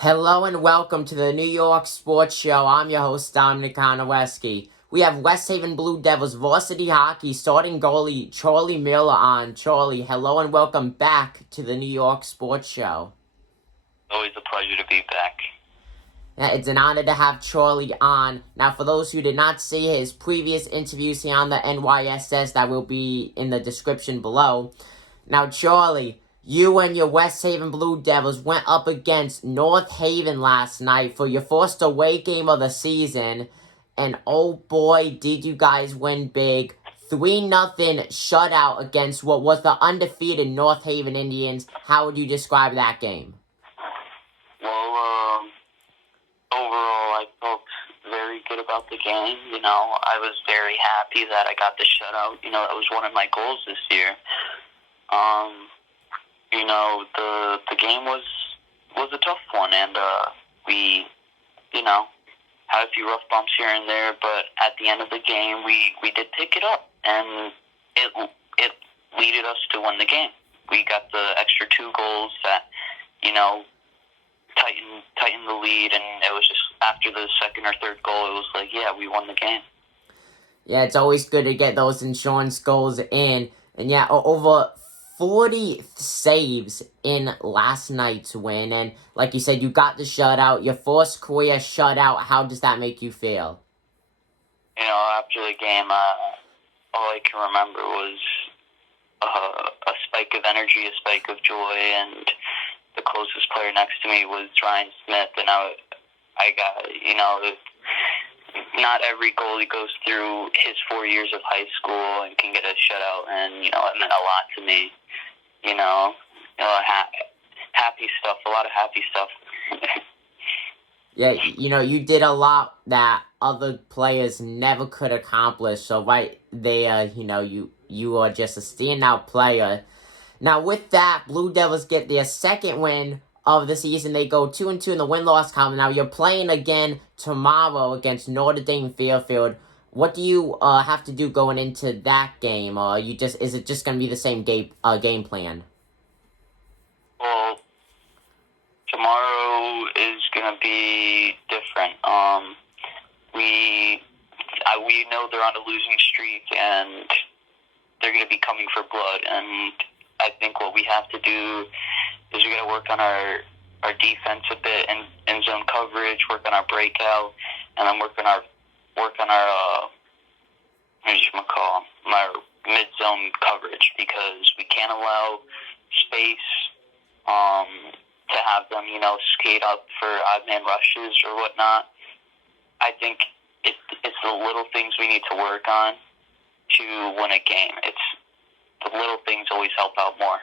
Hello and welcome to the New York Sports Show. I'm your host, Dominic Konoweski. We have West Haven Blue Devils varsity hockey starting goalie Charlie Miller on. Charlie, hello and welcome back to the New York Sports Show. Always a pleasure to be back. Yeah, it's an honor to have Charlie on. Now, for those who did not see his previous interviews here on the NYSS, that will be in the description below. Now, Charlie, you and your West Haven Blue Devils went up against North Haven last night for your first away game of the season. And oh boy, did you guys win big. 3-0 shutout against what was the undefeated North Haven Indians. How would you describe that game? Well, overall, I felt very good about the game. I was very happy that I got the shutout. That was one of my goals this year. The game was a tough one, and we, had a few rough bumps here and there, but at the end of the game, we did pick it up, and it leaded us to win the game. We got the extra 2 goals that, tighten the lead, and it was just after the second or third goal, it was like, yeah, we won the game. Yeah, it's always good to get those insurance goals in. And yeah, over 40 saves in last night's win. And like you said, you got the shutout, your first career shutout. How does that make you feel? After the game, all I can remember was a spike of energy, a spike of joy, and the closest player next to me was Ryan Smith, and I got, not every goalie goes through his 4 years of high school and can get a shutout, and, it meant a lot to me, happy stuff, a lot of happy stuff. Yeah, you did a lot that other players never could accomplish, so right there, you are just a standout player. Now, with that, Blue Devils get their second win of the season. They go 2-2 in the win-loss column. Now, you're playing again tomorrow against Notre Dame Fairfield. What do you have to do going into that game? Or is it just going to be the same game plan? Well, tomorrow is going to be different. We know they're on a losing streak, and they're going to be coming for blood, and I think what we have to do is we got to work on our defense a bit and in zone coverage, work on our breakout, and then work on our my mid zone coverage, because we can't allow space to have them skate up for odd man rushes or whatnot. I think it's the little things we need to work on to win a game. The little things always help out more.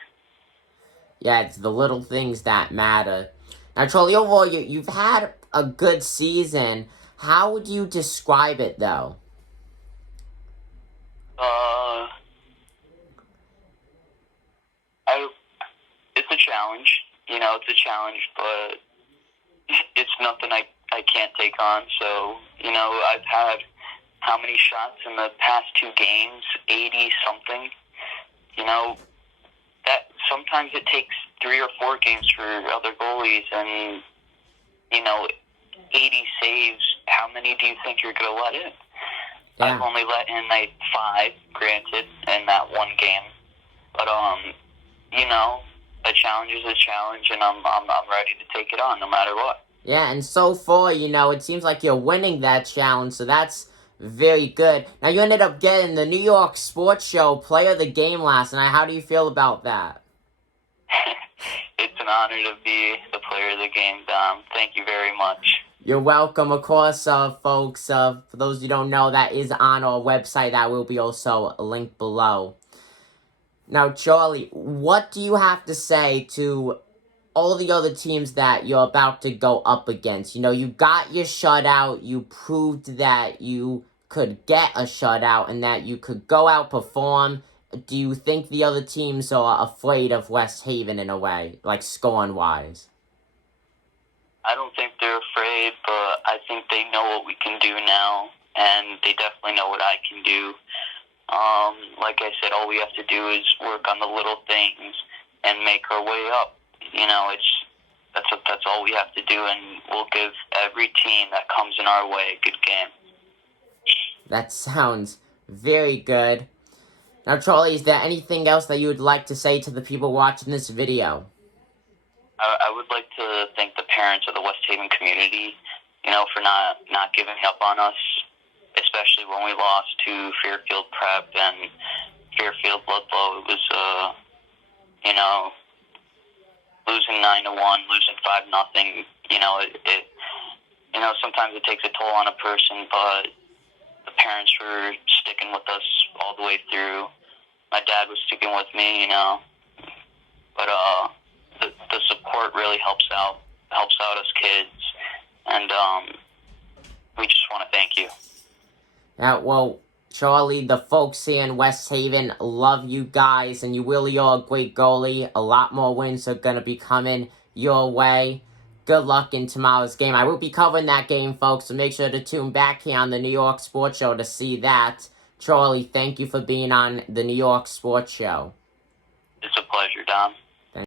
Yeah, it's the little things that matter. Now, Charlie, overall, you've had a good season. How would you describe it, though? It's a challenge. It's a challenge, but it's nothing I can't take on. So, I've had how many shots in the past 2 games? 80-something. That sometimes it takes 3 or 4 games for other goalies, and 80 saves. How many do you think you're going to let in? Yeah. I've only let in 5, granted, in that one game. But a challenge is a challenge, and I'm ready to take it on no matter what. Yeah, and so far, it seems like you're winning that challenge, so that's very good. Now, you ended up getting the New York Sports Show Player of the Game last night. How do you feel about that? It's an honor to be the Player of the Game, Dom. Thank you very much. You're welcome. Of course, folks, for those who don't know, that is on our website. That will be also linked below. Now, Charlie, what do you have to say to all the other teams that you're about to go up against? You got your shutout. You proved that you could get a shutout and that you could go out perform. Do you think the other teams are afraid of West Haven in a way, like scoring-wise? I don't think they're afraid, but I think they know what we can do now, and they definitely know what I can do. Like I said, all we have to do is work on the little things and make our way up. It's that's all we have to do, and we'll give every team that comes in our way a good game. That sounds very good. Now, Charlie, is there anything else that you would like to say to the people watching this video? I would like to thank the parents of the West Haven community, for not giving up on us, especially when we lost to Fairfield Prep and Fairfield Ludlow. It was, losing 9-1, losing 5-0. Sometimes it takes a toll on a person, but the parents were sticking with us all the way through. My dad was sticking with me, but the support really helps out us kids, and we just want to thank you. Well, Charlie, the folks here in West Haven love you guys, and you really are a great goalie. A lot more wins are going to be coming your way. Good luck in tomorrow's game. I will be covering that game, folks, so make sure to tune back here on the New York Sports Show to see that. Charlie, thank you for being on the New York Sports Show. It's a pleasure, Dom.